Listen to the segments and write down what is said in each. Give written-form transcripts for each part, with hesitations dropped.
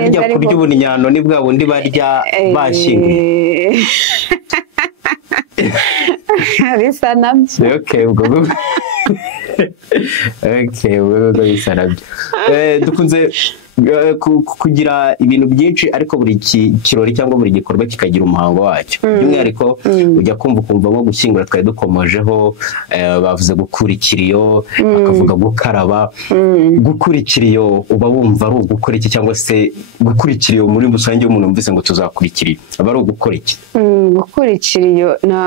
harya kurya ubuninyano ni bwa bundi barya bashyinguye bisa nabyo. Okay, ubwo bisa nabyo. Dukunze kugira ibintu byinshi ariko buri kirori cyangwa buri gikorwa kikagira umuhango wacyo. By'umwihariko ujya kumva nko gushyingura twari dukomojeho, bavuze gukura ikiriyo, bakavuga gukaraba. Gukura ikiriyo uba wumva ari ugukora iki, cyangwa se gukura ikiriyo muri rusange umuntu yumvise ngo tuzakura ikiriyo aba ari ugukora iki? Gukura ikiriyo na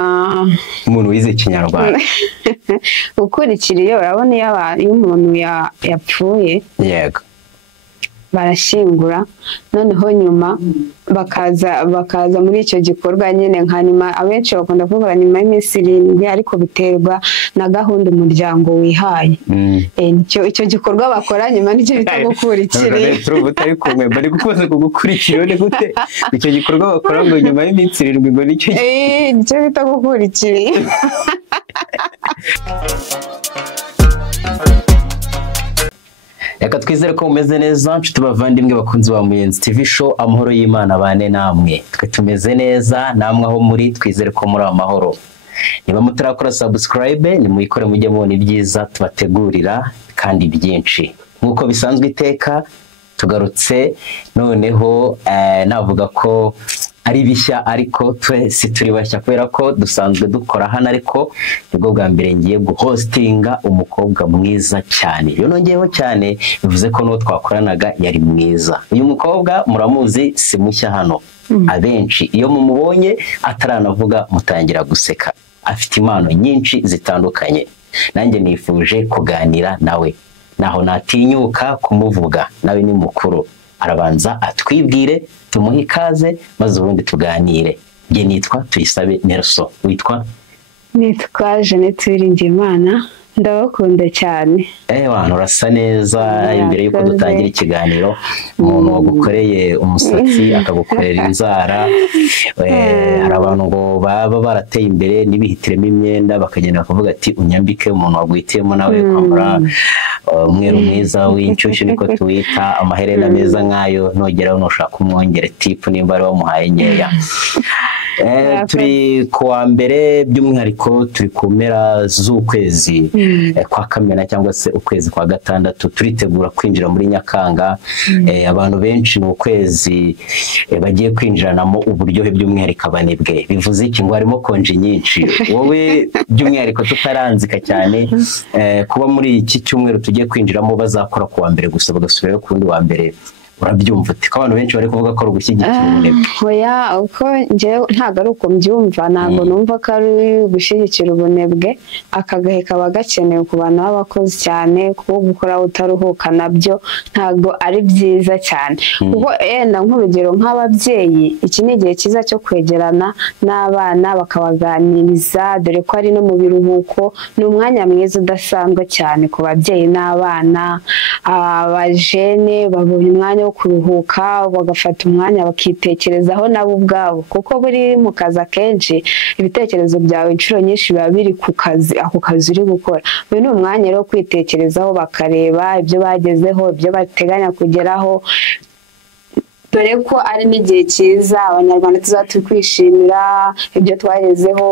umuntu wize Ikinyarwanda. Gukura ikiriyo urabona iyo umuntu yapfuye, yego, barashyingura, noneho nyuma bakaza muri icyo gikorwa nyine nka nyuma. Abenshi bakunda kuvuga nyuma y'iminsi 7, ariko biterwa na gahunda umuryango wihaye. Icyo gikorwa bakora nyuma nicyo bita gukura ikiriyo. Utari kumwe bari gukoza kugukura ikiriyo ni gute? Icyo gikorwa bakora ngo nyuma y'iminsi 7 ngo nicyo bita gukura ikiriyo. Reka twizere ko mumeze neza nshuti bavandimwe bakunzi ba Muyenzi TV show, amahoro y'Imana bane namwe. Twe tumeze neza, namwe aho muri twizere ko muri amahoro. Niba mutarakora subscribe ni muyikore mujye mubona ibyiza tubategurira kandi byinshi. Nkuko bisanzwe iteka tugarutse noneho navuga ko ari bishya, ariko twe si turi bashya kubera ko dusanzwe dukora hano, ariko nibwo bwa mbere ngiye guhostinga umukobwa mwiza cyane. Iyo nongeyeho cyane bivuze ko n'uwo twakoranaga yari mwiza. Uyu mukobwa muramuzi, si mushya hano. Abenshi iyo mumubonye ataranavuga mutangira guseka. Afite impano nyinshi zitandukanye, nanjye nifuje kuganira nawe. Naho natinyuka kumuvuga, nawe ni mukuru. Arabanza atwibwire, tumuhe ikaze, maze ubundi tuganire. Nge nitwa Tuyisabe Nelson. Witwa? Nitwa Jeannette Uwiringiyimana. Ndabakunda cyane. Abantu urasa neza. Imbere yuko dutangira ikiganiro, umuntu wagukoreye umusatsi akagukorera inzara, hari abantu ngo baba barateye imbere nibihitiremo imyenda bakagenda bakavuga ati unyambike. Umuntu wagwitiyemo nawe kwambara umweru mwiza w'inshyushyu niko tuwita, amaherena meza nk'ayo, nogeraho nushaka umwongere tipu nimba ari wamuhaye nkeya. Turi kuwa mbere, by'umwihariko turi ku mpera z'ukwezi kwa Kamena cyangwa se ukwezi kwa gatandatu. Turitegura kwinjira muri Nyakanga. Abantu benshi ni ukwezi bagiye kwinjiranamo uburyohe, by'umwihariko abanebwe. Bivuze iki? Ngo harimo konji nyinshi. Wowe by'umwihariko tutaranzika cyane, kuba muri iki cyumweru tugiye kwinjiramo bazakora kuwa mbere gusa bagasubirayo ku wundi wa mbere, urabyumva ute? Ko abantu benshi bari kuvuga ko ari ugushyigikira ubunebwe. Oya, uko njyewe ntabwo ari uko mbyumva. Ntabwo numva ko ari gushyigikira ubunebwe. Akagahe kaba gakenewe ku bantu b'abakozi cyane, kuko gukora utaruhuka nabyo ntabwo ari byiza cyane. Kuko nk'urugero nk'ababyeyi, iki ni igihe cyiza cyo kwegerana n'abana bakabaganiriza, dore ko ari no mu biruhuko. Ni umwanya mwiza udasanzwe cyane ku babyeyi n'abana. Abajene babonye umwanya wo kuruhuka, bagafata umwanya bakitekerezaho nabo ubwabo, kuko buri mu kazi akenshi ibitekerezo byawe inshuro nyinshi biba biri ku kazi, ako kazi uri gukora. Uyu ni umwanya rero kwitekerezaho, bakareba ibyo bagezeho, ibyo bateganya kugeraho, dore ko ari n'igihe cyiza Abanyarwanda tuzaturi kwishimira ibyo twagezeho,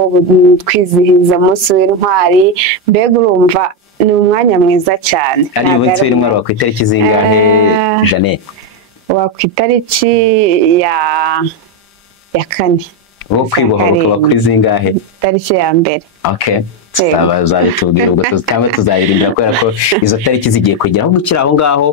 twizihiza umunsi w'intwari. Mbega urumva ni umwanya mwiza cyane. Ari umunsi w'intwari wa ku itariki zingahe Jeannette? Wa ku itariki ya 4. Wo kwiboha bakaba kuri zingahe? Tariki ya mbere. Okay. Tuzabitubwira ubwo tuzayirindira kubera ko izo tariki zigiye kugera. Aho gukira aho ngaho,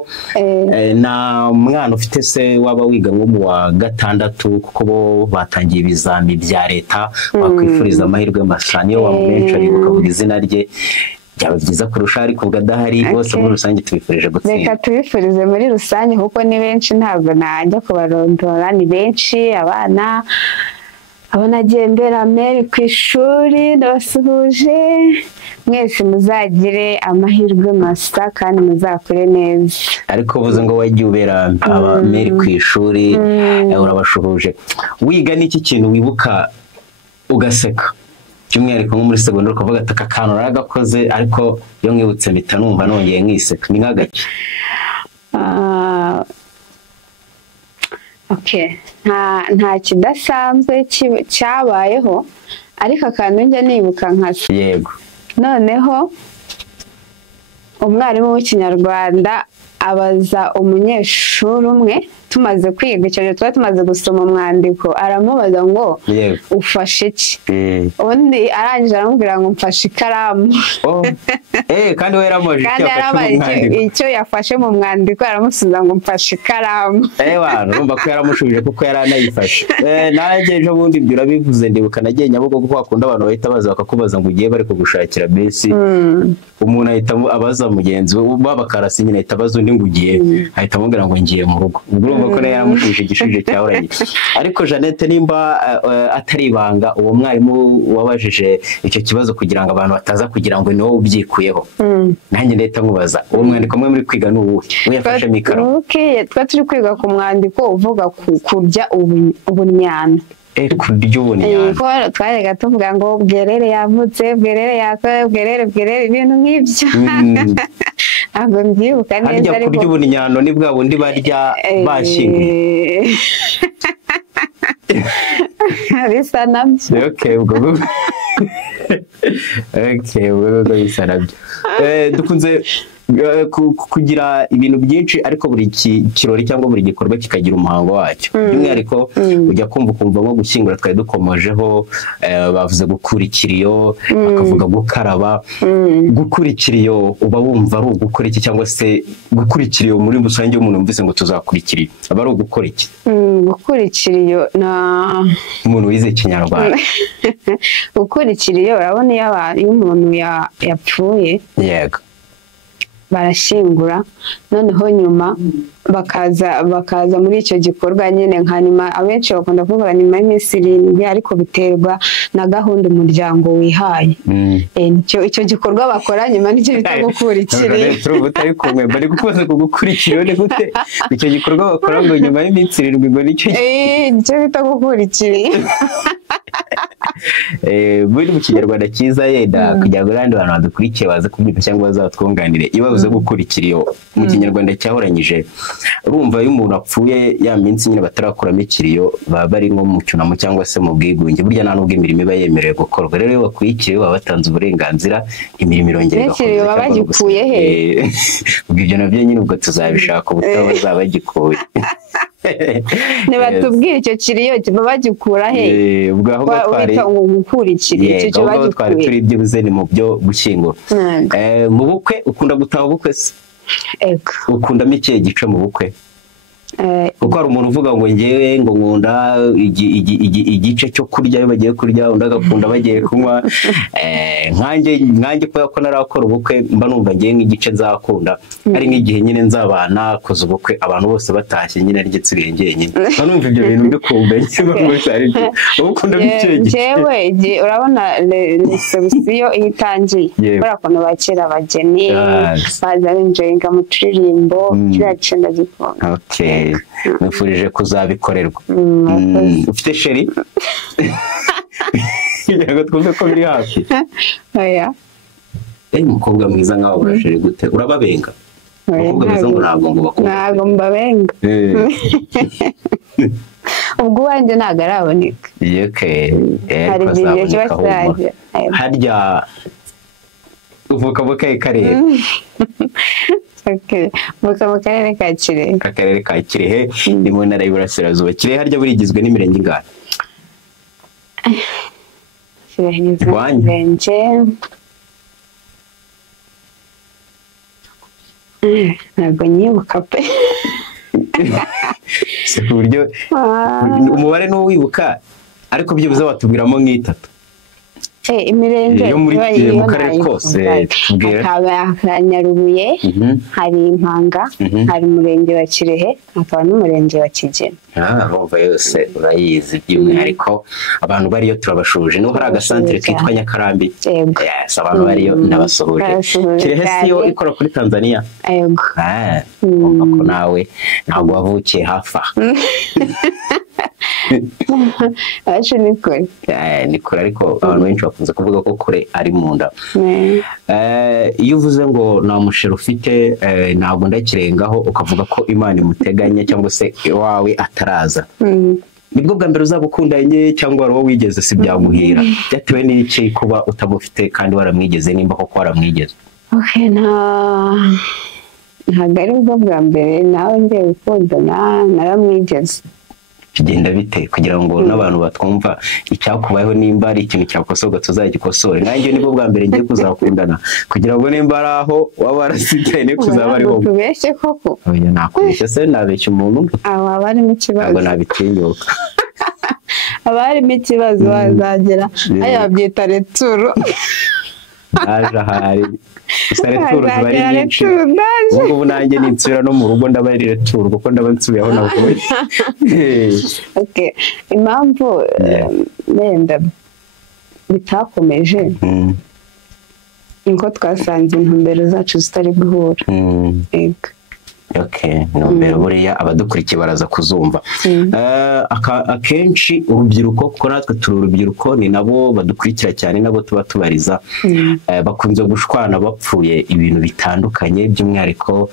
na mwana ufite se waba wiga nko mu wa gatandatu, kuko bo batangiye ibizami bya leta, wakwifuriza amahirwe masa. Niyo wamumenshari ukavuga izina rye, byaba byiza kurusha, ariko ubwo adahari bose muri rusange tubifurije gutsinda. Reka tubifurize muri rusange kuko ni benshi, ntabwo najya kubarondora. Ni benshi abana nagiye Mary ku ishuri, ndabasuhuje. Mwese muzagire amahirwe masa kandi muzakore neza. Ariko uvuze ngo wagiye ubera Mary ku ishuri, urabashuhuje. Wiga n'iki kintu wibuka ugaseka? By'umwihariko nko muri segonderi ukavuga ati aka kantu naragakoze, ariko iyo mwibutse mpita numva nongeye nkiseka. Ni nk'agaki? Okay, nta kidasanzwe cyabayeho, ariko akantu njya nibuka nkasa. Yego. Noneho umwarimu w'ikinyarwanda abaza umunyeshuri umwe, tumaze kwiga icyo gihe twari tumaze gusoma umwandiko, aramubaza ngo ufashe iki? Undi arangije aramubwira ngo mfashe ikaramu. Kandi we yaramubajije icyo yafashe mu mwandiko, aramusubiza ngo mfashe ikaramu. Urumva ko yaramushubije kuko yari anayifashe. Nanjye ejo bundi ibyo urabivuze, ndibuka nagiye Nyabugogo kuko hakunda abantu bahita baza bakakubaza ngo ugiye bari kugushakira bisi, umuntu ahita abaza mugenzi we babakarasi nyine, ahita abaza undi ngo ugiye, ahita amubwira ngo ngiye mu rugo. Urumva ko nawe yaramushubije igishubije cyahoranye. Ariko Jeannette, nimba atari ibanga, uwo mwarimu wabajije icyo kibazo kugira ngo abantu bataza kugira ngo ni wowe ubyikuyeho, nanjye ndahita nkubaza, uwo mwandiko mwe muri kwiga ni uwuhe? We yafashemo ikaramu. Twa turi kwiga ku mwandiko uvuga kurya ubunyana. Kurya ubunyana. Twarega tuvuga ngo bwerere yavutse, bwerere yakoze, bwerere ibintu nk'ibyo. Ntabwo mbyibuka neza, ariko kurya ubunyano ni bwa bundi barya bashyinguye. Bisa nabyo. Ubwo bisa nabyo. Dukunze kugira ibintu byinshi, ariko buri kirori cyangwa buri gikorwa kikagira umuhango wacyo. By'umwihariko ujya kumva nko gushyingura twari dukomojeho, bavuze gukura ikiriyo, bakavuga gukaraba. Gukura ikiriyo uba wumva ari ugukora iki, cyangwa se gukura ikiriyo muri rusange iyo umuntu yumvise ngo tuzakura ikiriyo aba ari ugukora iki? Gukura ikiriyo umuntu wize Ikinyarwanda. Gukura ikiriyo, urabona iyo umuntu yapfuye, yego, barashyingura, noneho nyuma bakaza muri icyo gikorwa nyine nka nyuma. Abenshi bakunda kuvuga nyuma y'iminsi 7, ariko biterwa na gahunda umuryango wihaye. Icyo gikorwa bakora nyuma nicyo bita gukura ikiriyo. Utari kumwe bari gukoza gukura ikiriyo, ni gute icyo gikorwa bakora ngo nyuma y'iminsi 7 ngo nicyo bita gukura ikiriyo. Muri mu Kinyarwanda cyiza, yenda kugira ngo abandi bantu badukurikiye baze kubyumva cyangwa bazatwunganire, iyo bavuze gukura ikiriyo mu Kinyarwanda cyahoranyije, urumva iyo umuntu apfuye ya minsi nyine batarakuramo ikiriyo baba bari nko mu cyunamo cyangwa se mu bwigunge. Burya nta nubwo imirimo iba yemerewe gukorwa, rero iyo bakuye ikiriyo baba batanze uburenganzira, imirimo irongera igakomeza. Baba bagikuye he? Ubwo ibyo nabyo nyine ubwo tuzabishaka ubutaha bazaba bagikuye. Nibatubwira icyo kiriyo kiba bagikura he? Ubwo aho gukura ikiriyo cyo bagikuye. Twari turi ibyo buzeni mu byo gushyingura. Mu bukwe ukunda gutaha ubukwe se? Ukundamo ikihe gice mu bukwe? Kuko hari umuntu uvuga ngo ngewe ngo nkunda igice cyo kurya, iyo bagiye kurya, undi agakunda bagiye kunywa. Nkanjye kubera ko narakora ubukwe, mba numva ngewe nk'igice nzakunda ari nk'igihe nyine nzaba nakoze ubukwe abantu bose batashye, nyine ari nsigaye njyenyine. Mba numva ibyo bintu mbikunda ukunda ikihe gice? Njyewe urabona reception iyo itangiye, kubera ko bakira abageni baza binjoyinga mu turirimbo, kiriya gice ndagikunda. Nifurije kuzabikorerwa. Ufite sheri? Kugira ngo twumve ko biri hafi. Umukobwa mwiza nkaho urasheri gute? Urababenga? Umukobwa mwiza ngo ntabwo ngo bakunda. Ntabwo mbabenga. Ubwo wanjye ntabwo araboneka. Hari igihe kiba cyaje. Harya uvuka mu kahe karere? Mvuka mu karere ka Kirehe. Akarere ka Kirehe ni mu ntara y'Iburasirazuba. Kirehe harya buri igizwe n'imirenge ingahe? Kirehe igizwe n'imirenge, ntabwo nyibuka pe. Si ku buryo umubare n'uwibuka, ariko byibuze watubwiramo nk'itatu. Imirenge yo muri mu karere kose, hakaba Nyarubuye, hari Impanga, hari umurenge wa Kirehe, hakaba n'umurenge wa Kigeme. Urumva yose urayizi by'umwihariko. Abantu bariyo turabashuje. N'ubu hari agasantere kitwa Nyakarambi, abantu bariyo ndabasuhuje. Kirehe siyo ikora kuri Tanzania? Yego. Urumva ko nawe ntabwo wavukiye hafi aha. Aje ni kure. Ni kure, ariko abantu benshi bakunze kuvuga ko kure ari mu nda. Iyo uvuze ngo nta musheri ufite ntabwo ndakirengaho ukavuga ko Imana imuteganya cyangwa se iwawe ataraza, nibwo bwa mbere uzaba ukundanye cyangwa wari wigeze si byaguhira? Byatewe n'iki kuba utamufite kandi waramwigeze, nimba koko waramwigeze? Ntabwo ari bwo bwa mbere nawe ngiye gukundana naramwigeze. Kigenda bite kugira ngo n'abantu batwumva icyakubayeho, nimba ari ikintu cyakosorwa tuzagikosore? Nanjye nibwo bwa mbere ngiye kuzakundana kugira ngo nimba ari aho waba warasigaye ne kuzaba ariho. Tubeshye koko? Oya, nakubeshye se? Nabeshya umuntu? Aba harimo ikibazo. Ntabwo nabitinyuka. Aba harimo ikibazo wazagera aya babyita returu. Naje ahari returu bari nyinshi. Ubu nanjye ninsubira no mu rugo ndaba ari returu kuko ndaba nsubiye aho navuye. Impamvu wenda bitakomeje niko twasanze intumbero zacu zitari guhura. Intumbero buriya abadukurikiye baraza kuzumva. Akenshi urubyiruko, kuko natwe turi urubyiruko, ni nabo badukurikira cyane, nabo tuba tubariza, bakunze gushwana bapfuye ibintu bitandukanye, by'umwihariko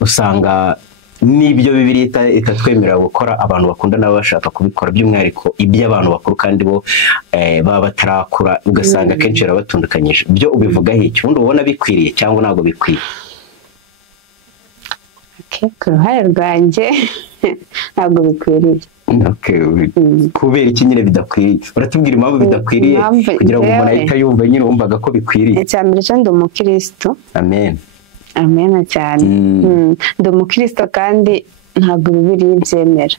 usanga n'ibyo Bibiliya itatwemerera gukora abantu bakundana baba bashaka kubikora, by'umwihariko iby'abantu bakuru kandi bo baba batarakura, ugasanga akenshi barabatundukanyije. Byo ubivugaho iki? Ubundi ubona bikwiriye cyangwa ntabwo bikwiye? Ku ruhare rwanjye ntabwo bikwiriye. Kubera iki nyine bidakwiriye? Uratubwira impamvu bidakwiriye kugira ngo umuntu ahite yumva nyine wumvaga ko bikwiriye. Icya mbere cyo ndi umukristo. Amen. Amen cyane. Ndi umukristo kandi ntabwo Bibiliya ibyemera.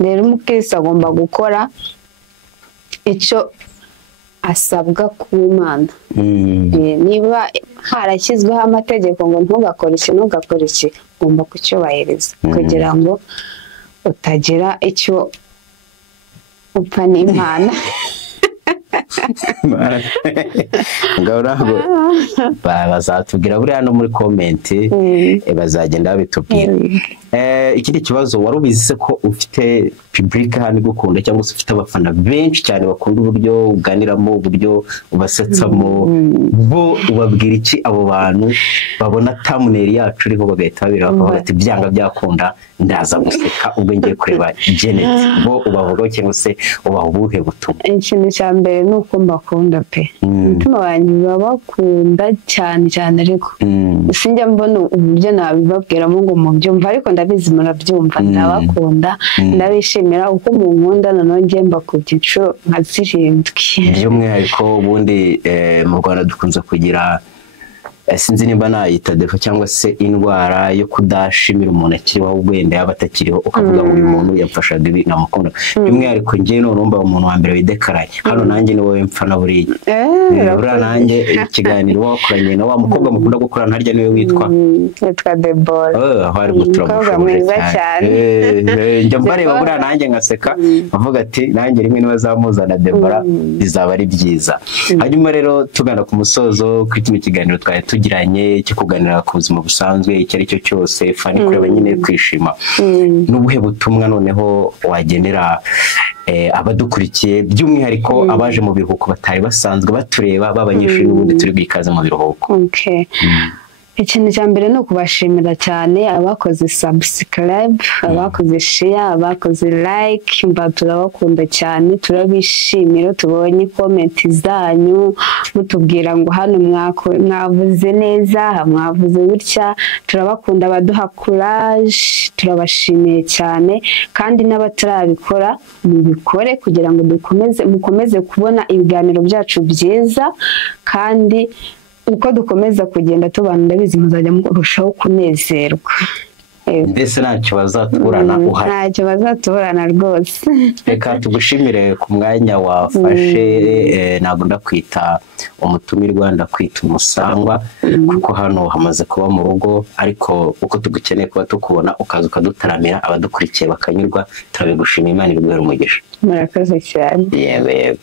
Rero umukristo agomba gukora icyo asabwa ku Mana. Niba harashyizweho amategeko ngo ntugakore iki ntugakore iki, ugomba kucyubahiriza kugira ngo utagira icyo upfa n'Imana. Ngaho bazatubwira buriya no muri komenti bazagenda babitubwira. Ikindi kibazo, wari ubizi se ko ufite public hano igukunda cyangwa se ufite abafana benshi cyane bakunda uburyo uganiramo, uburyo ubasetsamo? Bo ubabwira iki abo bantu babona thumbnail yacu iriho bagahita babiraho bati byanga byakunda ndaza guseka ubwo ngiye kureba Janet? Bo ubavugaho cyangwa se ubaha ubuhe butumwa? Ikintu cya mbere ni uko mbakunda pe, umutima wanjye babakunda cyane cyane, ariko sinjya mbona uburyo nabibabwiramo ngo mubyumva, ariko ndabizi murabyumva. Ndabakunda, ndabishimira uko munkunda, noneho njye mbakubye inshuro nka 7. By'umwihariko ubundi mu Rwanda dukunze kugira, sinzi niba nayita defo cyangwa se indwara yo kudashimira umuntu akiriho, wenda yaba atakiriho ukavuga ngo uyu muntu yamfashaga ibi namukunda. By'umwihariko njye numva umuntu wa mbere widekaraye hano, nanjye ni wowe mfa na buriya. Buriya nanjye ikiganiro wakoranye na wa mukobwa mukunda gukorana harya niwe witwa Deborah. Aho ari gutura cyane. Njya mbareba buriya nanjye ngaseka avuga ati nanjye rimwe nibazamuzana Deborah bizaba ari byiza. Hanyuma rero tugana ku musozo ku kino kiganiro twari tugiranye cyo kuganira ku buzima busanzwe icyo ari cyo cyose, fani kureba nyine kwishima. N'ubuhe butumwa noneho wagendera abadukurikiye, by'umwihariko abaje mu biruhuko batari basanzwe batureba, b'abanyeshuri n'ubundi turi bwikaze mu biruhuko? Ikintu cya mbere ni ukubashimira cyane abakoze subscribe, abakoze share, abakoze like. Mba turabakunda cyane, turabishimira, tubonye comment zanyu mutubwira ngo hano mwavuze neza, mwavuze gutya. Turabakunda, abaduha courage, turabashimiye cyane. Kandi n'abatarabikora mubikore kugira ngo mukomeze kubona ibiganiro byacu byiza, kandi uko dukomeza kugenda tubana ndabizi muzajya murushaho kunezerwa. Mbese ntacyo bazatuburana uhari? Ntacyo bazatuburana rwose. Reka tugushimire ku mwanya wafashe, ntabwo ndakwita umutumirwa, ndakwita umusangwa, kuko hano hamaze kuba mu rugo, ariko uko tugukeneye kuba tukubona ukaza ukadutaramira, abadukurikiye bakanyurwa, turabigushimiye. Imana iguhere umugisha. Murakoze cyane. Yewe.